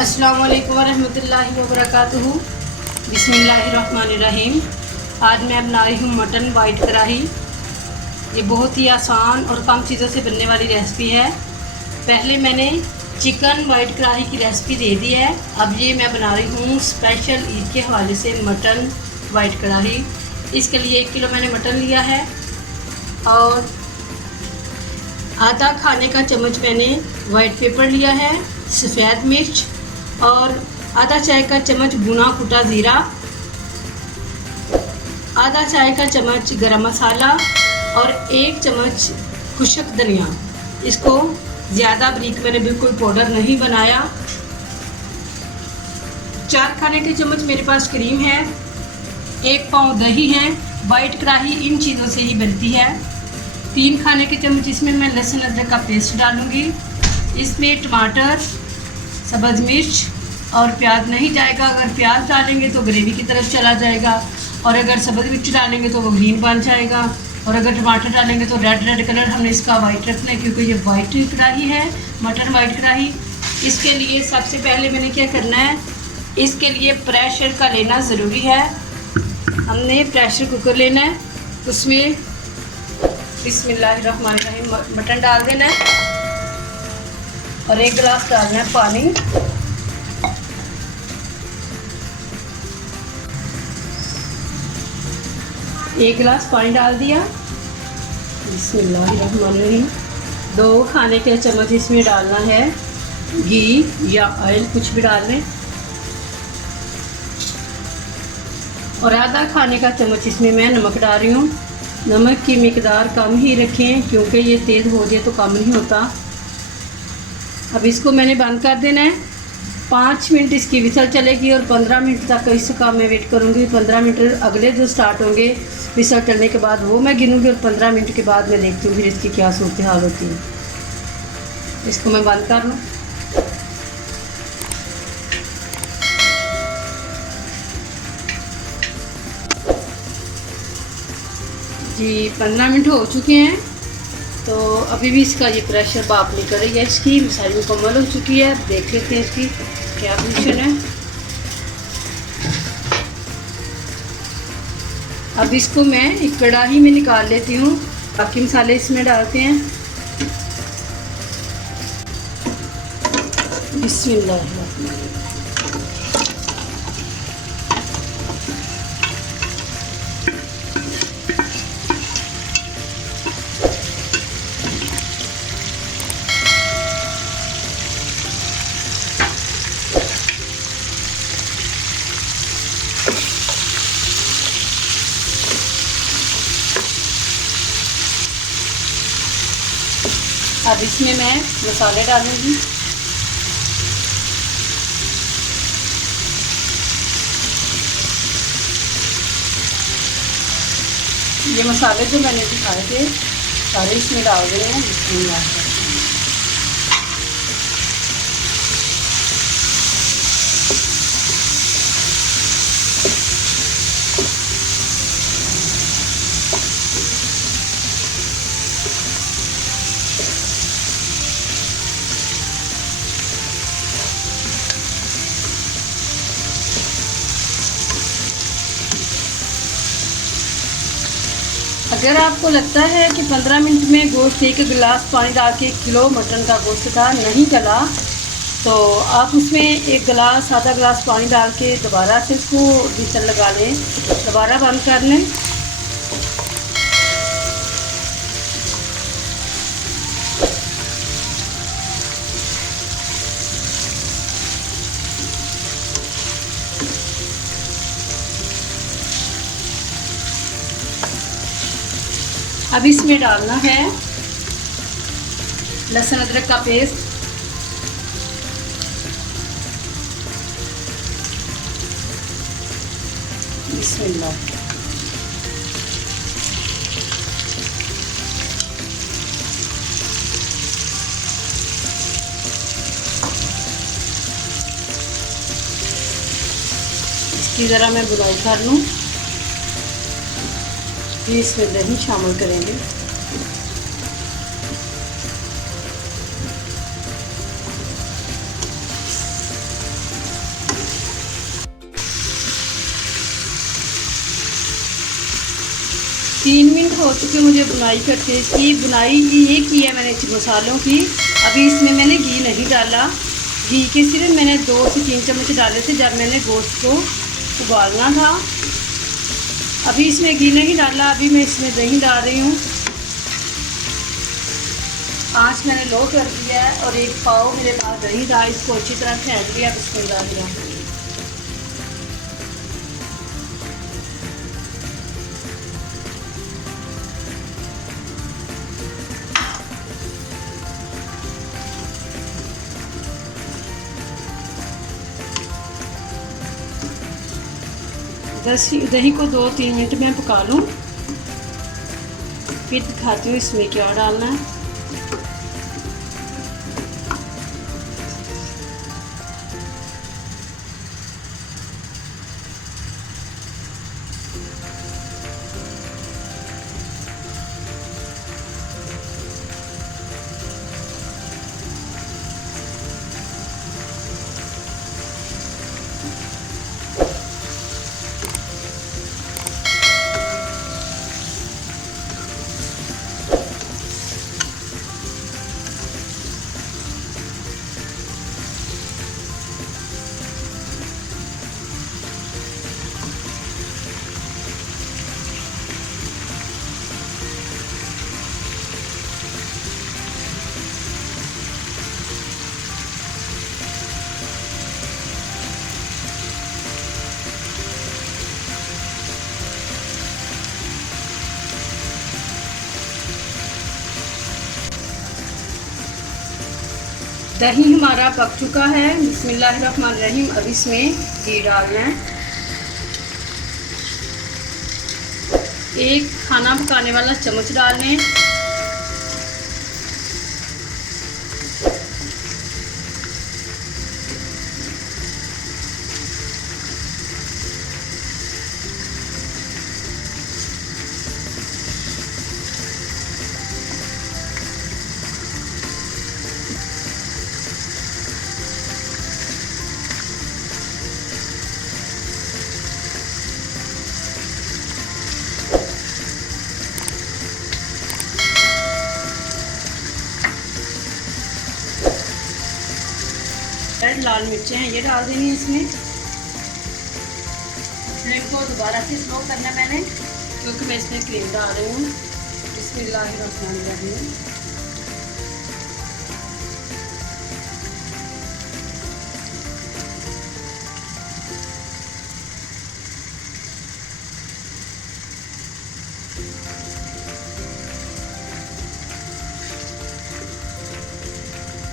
अस्सलामु अलैकुम वरहमतुल्लाहि वबरकातुहू। बिस्मिल्लाहिर्रहमानिर्रहीम। आज मैं बना रही हूँ मटन वाइट कढ़ाई। ये बहुत ही आसान और कम चीज़ों से बनने वाली रेसिपी है। पहले मैंने चिकन वाइट कढ़ाई की रेसिपी दे दी है। अब ये मैं बना रही हूँ स्पेशल ईद के हवाले से मटन वाइट कढ़ाई। इसके लिए 1 किलो मैंने मटन लिया है और आधा खाने का चम्मच मैंने वाइट पेपर लिया है, सफ़ेद मिर्च और आधा चाय का चम्मच भुना कुटा ज़ीरा, आधा चाय का चम्मच गरम मसाला और 1 चम्मच खुश्क धनिया। इसको ज़्यादा बारीक मैंने बिल्कुल पाउडर नहीं बनाया। 4 खाने के चम्मच मेरे पास क्रीम है, 1 पाव दही है। वाइट कढ़ाई इन चीज़ों से ही बनती है। 3 खाने के चम्मच इसमें मैं लहसुन अदरक का पेस्ट डालूँगी। इसमें टमाटर, सब्ज़ मिर्च और प्याज नहीं जाएगा। अगर प्याज डालेंगे तो ग्रेवी की तरफ चला जाएगा और अगर सब्ज़ मिर्च डालेंगे तो वो ग्रीन बन जाएगा और अगर टमाटर डालेंगे तो रेड कलर हमने इसका वाइट रखना है, क्योंकि ये वाइट कढ़ाई है, मटन वाइट कढ़ाई। इसके लिए सबसे पहले मैंने क्या करना है, इसके लिए प्रेशर का लेना ज़रूरी है। हमने प्रेशर कुकर लेना है, उसमें बिस्मिल्लाहिर्रहमानिर्रहीम मटन डाल देना है और 1 गिलास डालना है पानी। एक गिलास पानी डाल दिया। बिस्मिल्लाहिर्रहमानिर्रहीम। 2 खाने के चम्मच इसमें डालना है घी या ऑयल, कुछ भी डाल लें, और आधा खाने का चम्मच इसमें मैं नमक डाल रही हूँ। नमक की मिकदार कम ही रखें, क्योंकि ये तेज़ हो जाए तो कम नहीं होता। अब इसको मैंने बंद कर देना है। 5 मिनट इसकी विसल चलेगी और 15 मिनट तक इसका मैं वेट करूँगी। 15 मिनट अगले जो स्टार्ट होंगे विसल चलने के बाद वो मैं गिनूँगी और 15 मिनट के बाद मैं देखती हूँ फिर इसकी क्या सूरत हाल होती है। इसको मैं बंद कर लूँ। जी 15 मिनट हो चुके हैं, तो अभी भी इसका ये प्रेशर बाप नहीं कर रही है। इसकी मिसाई मुकम्मल हो चुकी है। देख लेते हैं इसकी क्या पोजीशन है। अब इसको मैं एक कढ़ाई में निकाल लेती हूँ। बाकी मसाले इसमें डालते हैं। बिस्मिल्लाह। अब इसमें मैं मसाले डालूँगी। ये मसाले जो मैंने दिखाए थे सारे इसमें डाल देने हैं। बिस्मिल्लाह। अगर आपको लगता है कि 15 मिनट में गोश्त 1 गिलास पानी डाल के 1 किलो मटन का गोश्त था नहीं गला, तो आप उसमें 1 गिलास आधा गिलास पानी डाल के दोबारा से इसको विसल लगा लें, दोबारा बंद कर लें। अब इसमें डालना है लहसुन अदरक का पेस्ट, बिस्मिल्लाह। इसकी ज़रा मैं बुनाई कर लूँ। इसमें दही शामिल करेंगे। 3 मिनट हो चुके मुझे बुनाई करते। इसकी बुनाई ये की है मैंने मसालों की। अभी इसमें मैंने घी नहीं डाला। घी के सिर्फ मैंने 2 से 3 चम्मच डाले थे जब मैंने गोश्त को उबालना था। अभी इसमें घी नहीं डाला। अभी मैं इसमें दही डाल रही हूँ। आँच मैंने लो कर दिया है और 1 पाव मेरे पास दही था। इसको अच्छी तरह फेंट लिया। बिस्मिल्लाह। दही को 2-3 मिनट में पका लूँ, फिर दिखाती हूँ इसमें क्या डालना है। दही हमारा पक चुका है। बिस्मिल्लाहिर्रहमानिर्रहीम। अब इसमें घी डालना है। 1 खाना पकाने वाला चम्मच डाल लें। लाल मिर्चें हैं, ये डाल देनी है इसमें। फ्लेम को दोबारा से स्लो करना है मैंने, क्योंकि मैं इसमें क्रीम डाल रही हूँ। बिस्मिल्लाहिर्रहमानिर्रहीम।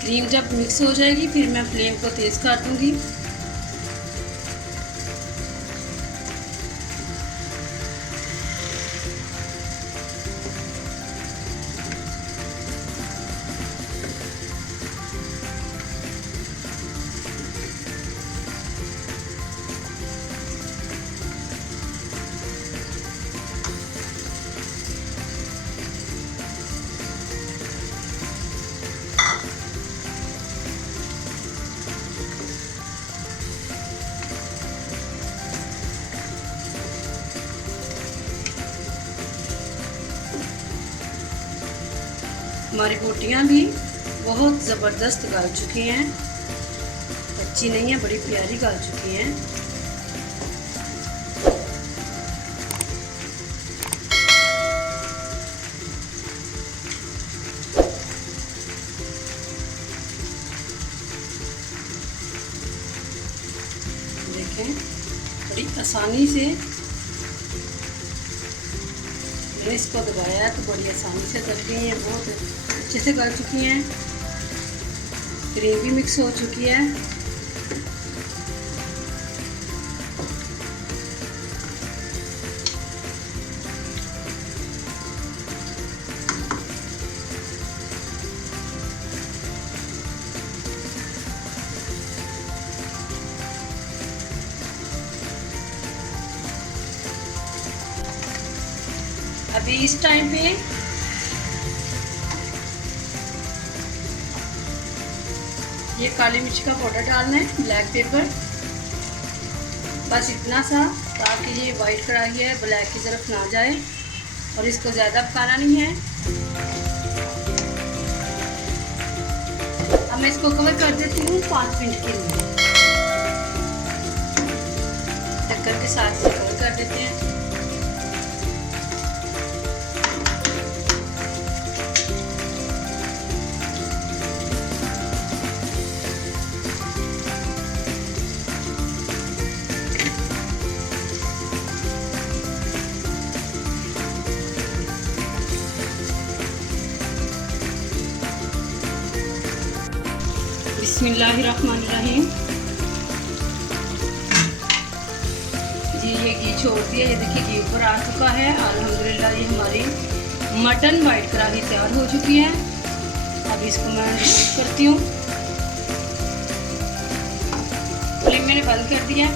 क्रीम जब मिक्स हो जाएगी फिर मैं फ्लेम को तेज़ कर दूंगी। हमारी बोटियाँ भी बहुत ज़बरदस्त गल चुकी हैं, कच्ची नहीं है, बड़ी प्यारी गल चुकी हैं। देखें बड़ी आसानी से मैंने इसको दबाया है तो बड़ी आसानी से गल गई हैं, बहुत अच्छे से गल चुकी हैं। क्रीम भी मिक्स हो चुकी है। अभी इस टाइम पे ये काली मिर्च का पाउडर डालना है, ब्लैक पेपर, बस इतना सा, ताकि ये वाइट कढ़ाई है ब्लैक की तरफ ना जाए। और इसको ज़्यादा पकाना नहीं है। अब मैं इसको कवर कर देती हूँ 5 मिनट के लिए। ढक्कन के साथ से कवर कर देते हैं। बिस्मिल्लाहिर्रहमानिर्रहीम। जी ये घी छोड़ दिया, ये देखिए घी ऊपर आ चुका है। अल्हम्दुलिल्लाह ये हमारी मटन वाइट कढ़ाई तैयार हो चुकी है। अब इसको मैं रिमूव करती हूँ। फ्लेम मैंने बंद कर दिया।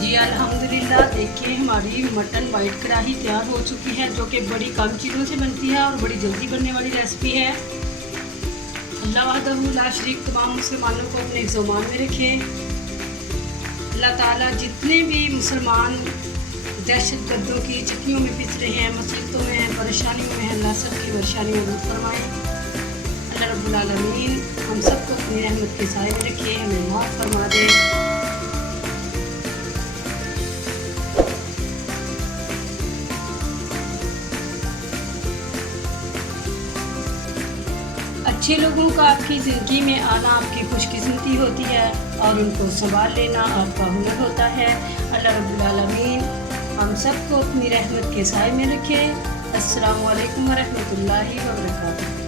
जी अल्हम्दुलिल्लाह देखिए हमारी मटन वाइट कढ़ाई तैयार हो चुकी है, जो कि बड़ी कम चीज़ों से बनती है और बड़ी जल्दी बनने वाली रेसिपी है। अल्लाह वहदहू ला शरीक तमाम मुसलमानों को अपने ज़ुबान में रखे। अल्लाह ताला जितने भी मुसलमान दहशत गर्दों की चक्कियों में पिस रहे हैं, मुसीबतों में हैं, परेशानियों में हैं, अल्लाह सबकी परेशानी दूर फरमाए। अल्लाह रब्बुल आलमीन हम सबको अपनी रहमत के साए में रखे, हमें माफ़ फरमा दे। अच्छे लोगों का आपकी ज़िंदगी में आना आपकी खुशकिस्मती होती है और उनको संभाल लेना आपका हुनर होता है। अल्लाह रब्बुल आलमीन हम सबको अपनी रहमत के साए में रखे। अस्सलामु अलैकुम व रहमतुल्लाहि व बरकातुहू।